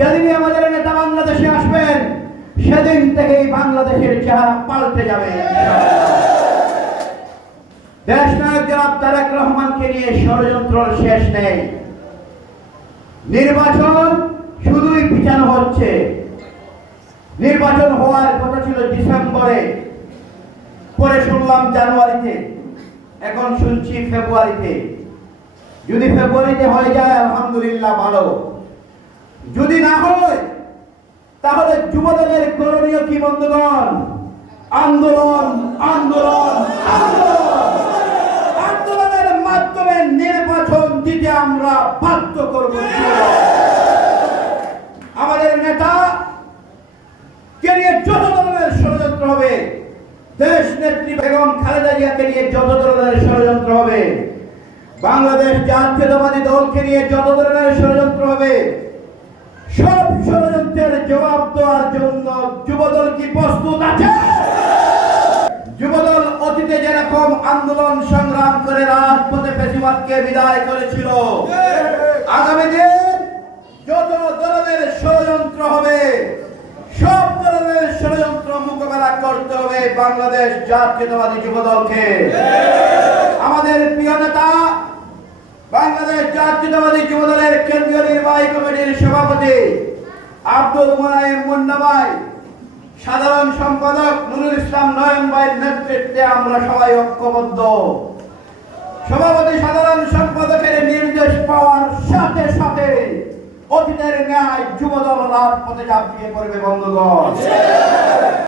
যেদিনই আমাদের নেতা বাংলাদেশে আসবেন, সেদিন থেকেই বাংলাদেশের চেহারা পাল্টে যাবে। দেশ নায়ক জনাব তারেক রহমানকে নিয়ে ষড়যন্ত্র শেষ নেই। নির্বাচন শুধুই পিছানো হচ্ছে। নির্বাচন হওয়ার কথা ছিল ডিসেম্বরে। পরে শুনলাম জানুয়ারিতে। এখন শুনছি ফেব্রুয়ারিতে। যদি ফেব্রুয়ারিতে হয়ে যায়, আলহামদুলিল্লাহ ভালো। যদি না হয়, তাহলে যুবদলের করণীয় কি, বন্ধুগণ? আন্দোলন আন্দোলন আন্দোলন। আন্দোলনের মাধ্যমে নির্বাচন দিতে আমরা বাধ্য করব। আমাদের নেতা, কে নিয়ে যত ধরনের ষড়যন্ত্র হবে, দেশ নেত্রী বেগম খালেদা জিয়াকে নিয়ে যত ধরনের ষড়যন্ত্র হবে, বাংলাদেশ জাতীয়তাবাদী দলকে নিয়ে যত ধরনের ষড়যন্ত্র হবে সব ষড়যন্ত্রের জবাব দেওয়ার জন্য যুবদল কি প্রস্তুত আছে? যুবদল অতীতে যেরকম আন্দোলন সংগ্রাম করে রাজপথে ফেসিবাদকে বিদায় করেছিল, আগামী দিন যত ধরনের ষড়যন্ত্র হবে, সব ধরনের ষড়যন্ত্র মোকাবেলা করতে হবে বাংলাদেশ জাতীয়তাবাদী যুবদলকে। আমাদের প্রিয় নেতা, বাংলাদেশ জাতীয়তাবাদী যুবদলের কেন্দ্রীয় নির্বাহী কমিটির সভাপতি আব্দুল মোনায়েম মুন্না সাধারণ সম্পাদক নুরুল ইসলাম নয়ন ভাইয়ের নেতৃত্বে আমরা সবাই ঐক্যবদ্ধ। সভাপতি সাধারণ সম্পাদকের নির্দেশ পাওয়ার সাথে সাথে অতীতের ন্যায় যুবদল রাজপথে ঝাঁপিয়ে পড়বে বন্ধুগণ।